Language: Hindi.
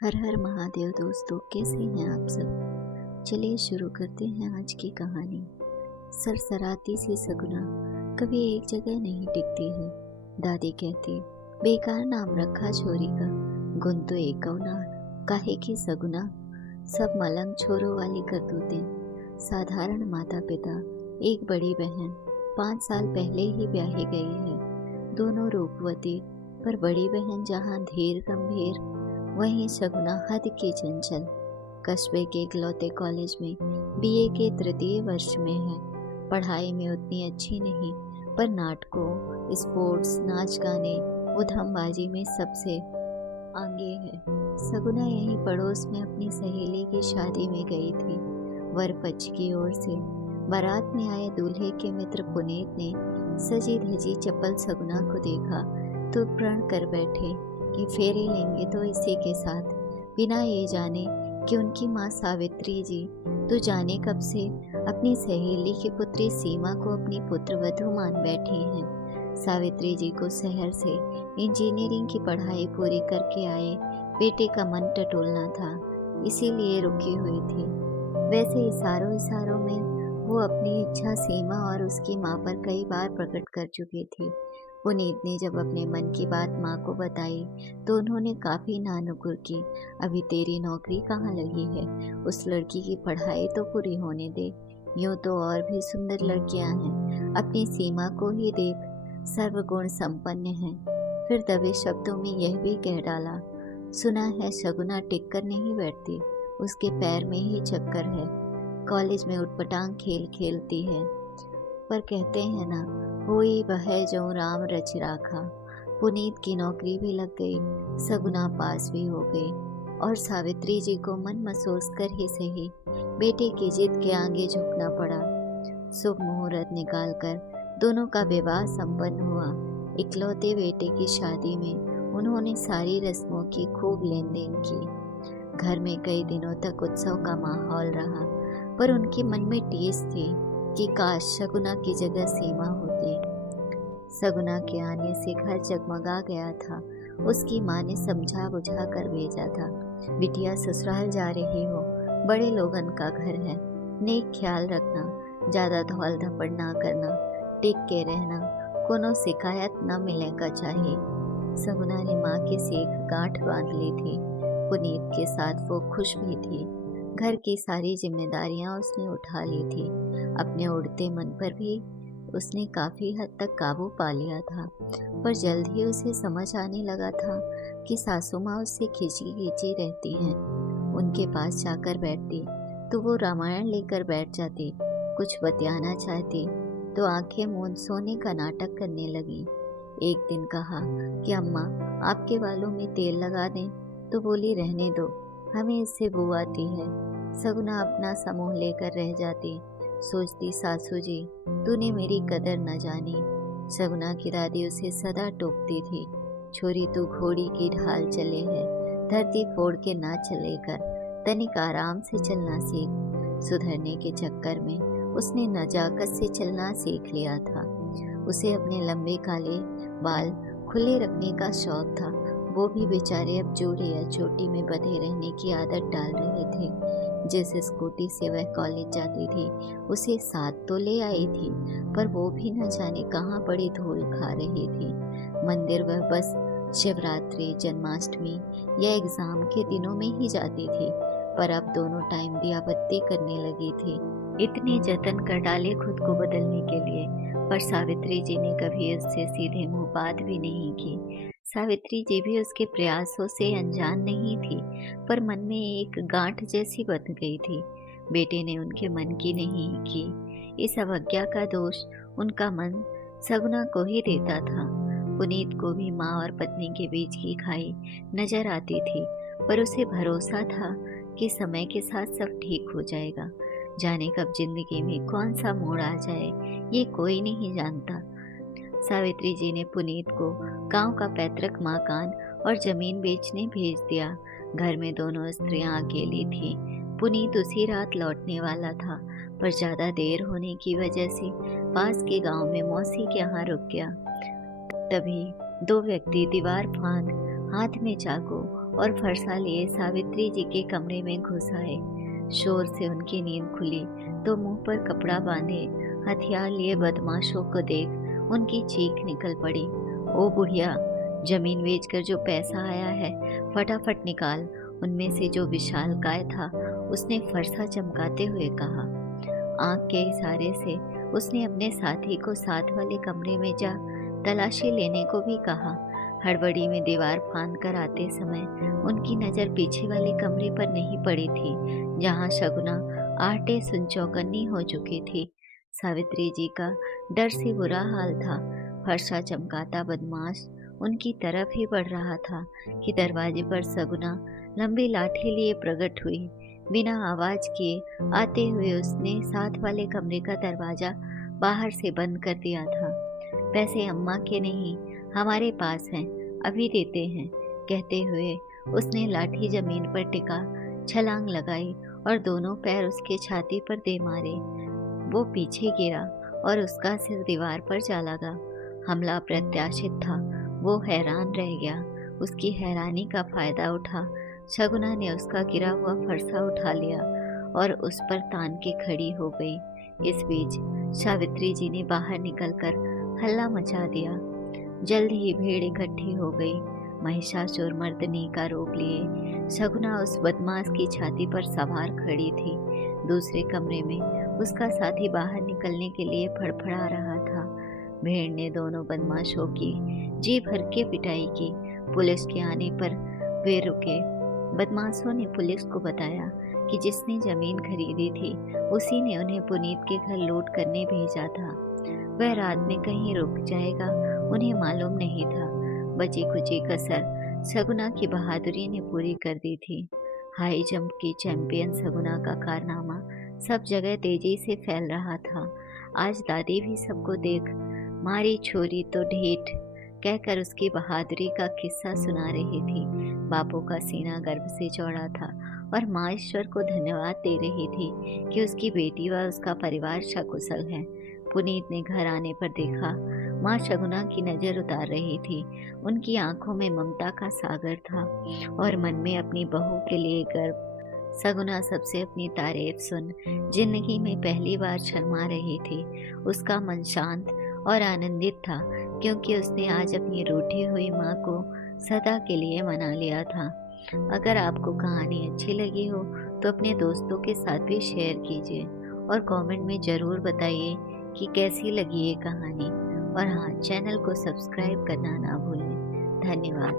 हर हर महादेव दोस्तों, कैसे हैं आप सब। चलिए शुरू करते हैं आज की कहानी। सरसराती सी सगुना कभी एक जगह नहीं टिकती है। दादी कहती, बेकार नाम रखा छोरी का, गुण तो एक गौना, काहे की सगुना। सब मलंग छोरों वाली करतूतें। साधारण माता पिता, एक बड़ी बहन 5 साल पहले ही ब्याही गई है। दोनों रूपवती, पर बड़ी बहन जहाँ धीर गंभीर, वहीं सगुना हद की चंचल। कस्बे के इकलौते कॉलेज में बीए के तृतीय वर्ष में है। पढ़ाई में उतनी अच्छी नहीं, पर नाटकों, स्पोर्ट्स, नाच गाने, उधमबाजी में सबसे आगे है। सगुना यहीं पड़ोस में अपनी सहेली की शादी में गई थी। वर पक्ष की ओर से बारात में आए दूल्हे के मित्र पुनीत ने सजी धजी चपल सगुना को देखा तो प्रण कर बैठे कि फेरे लेंगे तो इसी के साथ, बिना ये जाने कि उनकी माँ सावित्री जी तो जाने कब से अपनी सहेली की पुत्री सीमा को अपनी पुत्र वधू मान बैठी हैं। सावित्री जी को शहर से इंजीनियरिंग की पढ़ाई पूरी करके आए बेटे का मन टटोलना था, इसीलिए रुकी हुई थी। वैसे इशारों इशारों में वो अपनी इच्छा सीमा और उसकी माँ पर कई बार प्रकट कर चुकी थी। पुनीत ने जब अपने मन की बात माँ को बताई तो उन्होंने काफी नानुकुर की। अभी तेरी नौकरी कहाँ लगी है, उस लड़की की पढ़ाई तो पूरी होने दे। यूं तो और भी सुंदर लड़कियां हैं, अपनी सीमा को ही देख, सर्वगुण संपन्न है। फिर दबे शब्दों में यह भी कह डाला, सुना है सगुना टिक कर नहीं बैठती, उसके पैर में ही चक्कर है। कॉलेज में उटपटांग खेल खेलती है, पर कहते हैं ना, होई बह जो राम रच राखा। पुनीत की नौकरी भी लग गई, सगुना पास भी हो गई, और सावित्री जी को मन महसूस कर ही सही बेटे की जिद के आगे झुकना पड़ा। शुभ मुहूर्त निकालकर दोनों का विवाह संपन्न हुआ। इकलौते बेटे की शादी में उन्होंने सारी रस्मों की खूब लेन देन की। घर में कई दिनों तक उत्सव का माहौल रहा, पर उनके मन में टीस थी कि काश सगुना की जगह सीमा होती। सगुना के आने से घर जगमगा गया था। उसकी माँ ने समझा बुझा कर भेजा था, बिटिया ससुराल जा रही हो, बड़े लोगन का घर है, नेक ख्याल रखना, ज्यादा धौल धपड़ ना करना, टिक के रहना, कोनो शिकायत न मिलेगा चाहिए। सगुना ने माँ के सेख गांठ बांध ली थी। पुनीत के साथ वो खुश भी थी। घर की सारी जिम्मेदारियां उसने उठा ली थी। अपने उड़ते मन पर भी उसने काफी हद तक काबू पा लिया था, पर जल्द ही उसे समझ आने लगा था कि सासू माँ उससे खींची खींची रहती हैं। उनके पास जाकर बैठती तो वो रामायण लेकर बैठ जाती, कुछ बतियाना चाहती तो आंखें मूंद सोने का नाटक करने लगी। एक दिन कहा कि अम्मा आपके बालों में तेल लगा दें, तो बोली रहने दो, हमें इससे बू आती है। सगुना अपना समूह लेकर रह जाती, सोचती सासू जी तूने मेरी कदर न जानी। सगुना की दादी उसे सदा टोकती थी, छोरी तू घोड़ी की ढाल चले है, धरती फोड़ के ना चले कर, तनिक आराम से चलना सीख। सुधरने के चक्कर में उसने नजाकत से चलना सीख लिया था। उसे अपने लंबे काले बाल खुले रखने का शौक था। वो भी बेचारे अब जोड़े या चोटी में बंधे रहने की आदत डाल रहे थे। जिस स्कूटी से वह कॉलेज जाती थी उसे साथ तो ले आई थी, पर वो भी न जाने कहाँ बड़ी धूल खा रही थी। मंदिर वह बस शिवरात्रि, जन्माष्टमी या एग्जाम के दिनों में ही जाती थी, पर अब दोनों टाइम दिया बत्ती करने लगी थी। इतने जतन कर डाले खुद को बदलने के लिए, पर सावित्री जी ने कभी उससे सीधे मुंह बात भी नहीं की। सावित्री जी भी उसके प्रयासों से अनजान नहीं थी, पर मन में एक गांठ जैसी बंध गई थी। बेटे ने उनके मन की नहीं की। इस अवज्ञा का दोष उनका मन सगुना को ही देता था। पुनीत को भी माँ और पत्नी के बीच की खाई नजर आती थी, पर उसे भरोसा था कि समय के साथ सब ठीक हो जाएगा। जाने कब जिंदगी में कौन सा मोड़ आ जाए, ये कोई नहीं जानता। सावित्री जी ने पुनीत को गांव का पैतृक मकान और जमीन बेचने भेज दिया। घर में दोनों स्त्रियां अकेली थीं। पुनीत उसी रात लौटने वाला था, पर ज्यादा देर होने की वजह से पास के गांव में मौसी के यहाँ रुक गया। तभी 2 व्यक्ति दीवार फांद, हाथ में चाकू और फरसा लिए सावित्री जी के कमरे में घुस आए। शोर से उनकी नींद खुली तो मुंह पर कपड़ा बांधे हथियार लिए बदमाशों को देख उनकी चीख निकल पड़ी। ओ बुढ़िया, जमीन बेचकर जो पैसा आया है फटाफट निकाल। उनमें से जो विशालकाय था उसने फरसा चमकाते हुए कहा। आंख के इशारे से उसने अपने साथी को साथ वाले कमरे में जा तलाशी लेने को भी कहा। हड़बड़ी में दीवार फांद कर आते समय उनकी नज़र पीछे वाले कमरे पर नहीं पड़ी थी, जहां शगुना आटे सुन चौकन्नी हो चुकी थी। सावित्री जी का डर से बुरा हाल था। फरसा चमकाता बदमाश उनकी तरफ ही बढ़ रहा था कि दरवाजे पर सगुना लंबी लाठी लिए प्रकट हुई। बिना आवाज किए आते हुए उसने साथ वाले कमरे का दरवाजा बाहर से बंद कर दिया था। पैसे अम्मा के नहीं, हमारे पास हैं, अभी देते हैं, कहते हुए उसने लाठी जमीन पर टिका छलांग लगाई और दोनों पैर उसके छाती पर दे मारे। वो पीछे गिरा और उसका सिर दीवार पर जा लगा। हमला प्रत्याशित था। वो हैरान रह गया। उसकी हैरानी का फायदा उठा शगुना ने उसका गिरा हुआ फरसा उठा लिया और उस पर तान के खड़ी हो गई। इस बीच सावित्री जी ने बाहर निकलकर हल्ला मचा दिया। जल्द ही भीड़ इकट्ठी हो गई। महिषासुर मर्दनी का रूप लिए शगुना उस बदमाश की छाती पर सवार खड़ी थी। दूसरे कमरे में उसका साथी बाहर निकलने के लिए फड़फड़ा रहा था। भीड़ ने दोनों बदमाशों की जी भर के पिटाई की। पुलिस के आने पर वे रुके। बदमाशों ने पुलिस को बताया कि जिसने जमीन खरीदी थी उसी ने उन्हें पुनीत के घर लूट करने भेजा था। वह रात में कहीं रुक जाएगा उन्हें मालूम नहीं था। बची कुची कसर शगुना की बहादुरी ने पूरी कर दी थी। हाई जंप की चैंपियन शगुना का कारनामा सब जगह तेजी से फैल रहा था। आज दादी भी सबको देख मारी छोरी तो ढीठ कहकर उसकी बहादुरी का किस्सा सुना रही थी। बापू का सीना गर्व से चौड़ा था और माँ ईश्वर को धन्यवाद दे रही थी कि उसकी बेटी व उसका परिवार सकुशल है। पुनीत ने घर आने पर देखा माँ शगुना की नज़र उतार रही थी। उनकी आंखों में ममता का सागर था और मन में अपनी बहू के लिए गर्व। शगुना सबसे अपनी तारीफ सुन जिंदगी में पहली बार शर्मा रही थी। उसका मन शांत और आनंदित था क्योंकि उसने आज अपनी रूठी हुई माँ को सदा के लिए मना लिया था। अगर आपको कहानी अच्छी लगी हो तो अपने दोस्तों के साथ भी शेयर कीजिए और कमेंट में ज़रूर बताइए कि कैसी लगी ये कहानी। और हाँ, चैनल को सब्सक्राइब करना ना भूलें। धन्यवाद।